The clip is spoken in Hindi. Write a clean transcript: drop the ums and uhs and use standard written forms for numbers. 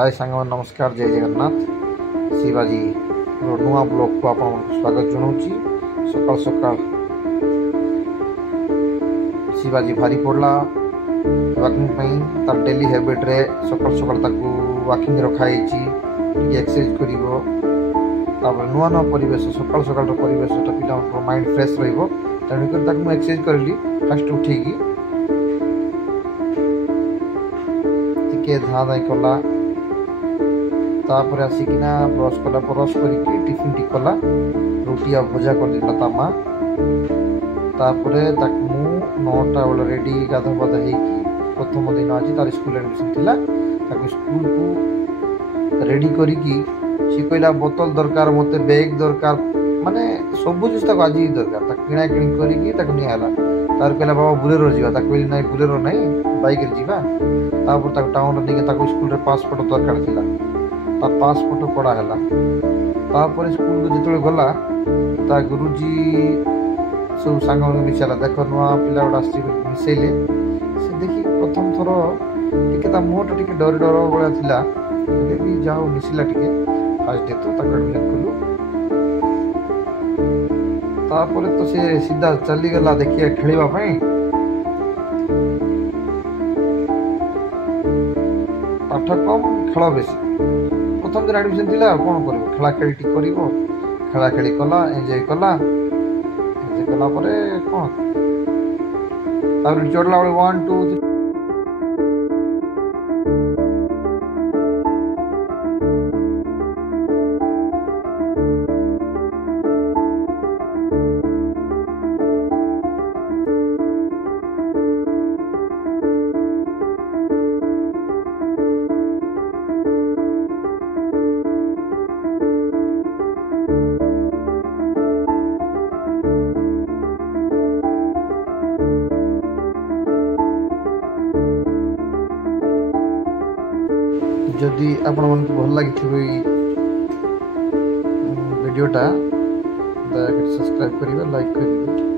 हाय सांग नमस्कार जय जगन्नाथ शिवाजी नुआ ब्लॉग को आप स्वागत जनाऊँगी। सकाल सकाल शिवाजी भारी पड़ा वाकिंग तार डेली हैबिट रे सकाल सकाल ताकू वाकिंग रखाई एक्सरसाइज करिवो नुआ नुआ परिवेश सकाल सकाल परिवेश पिला माइंड फ्रेश रहिबो तेणुक ताकू एक्सरसाइज करली फास्ट उठेगी टिके धा धाई कला तापर आसिकिना ब्रश कला ब्रश करके टिफिन टी कला रोटी आ भजा कर देला ता माँ तापरे ताकू 9टा बेले रेडी गाधा पाधा होगी प्रथम दिन आज तार स्कूल एडमिशन थिला ताकू स्कूल को रेडी करिकी सी कहला बोतल दरकार मते बैग दरकार माने सब जिस तक आज ही दरकार ता किणा किणी करिकी ताकू नि आला तार कहला बाबा बुलेरो जीवा ता कहली नाही बुलेरो नाही बाइक रे जीवा तापर ताकू टाउन रे ताकू स्कूल रे पासपोर्ट दरकार थिला ता पासपोर्ट पड़ा है तापर स्कूल को जिते गला ता गुरुजी सब सांग मिसाला देख नुआ पिला गोटे मिसैले से देखी प्रथम थर टे मुहटा टे डर डर भाया था भी जाओ मिसला टे फास्ट डे तो एडमिशन कलु तापर तो से सीधा चलीगला देखिए खेलवाई पाठ कम खेल बेसी प्रथम दिन एडमिशन थिला कौन कर खेला खेली खेला खेली कला एंजॉय कला परे कौन चढ़ला बेले 1 2 3 जदि आपण मन को भल लगी वीडियोटा दया सब्सक्राइब करिवे लाइक करिवे।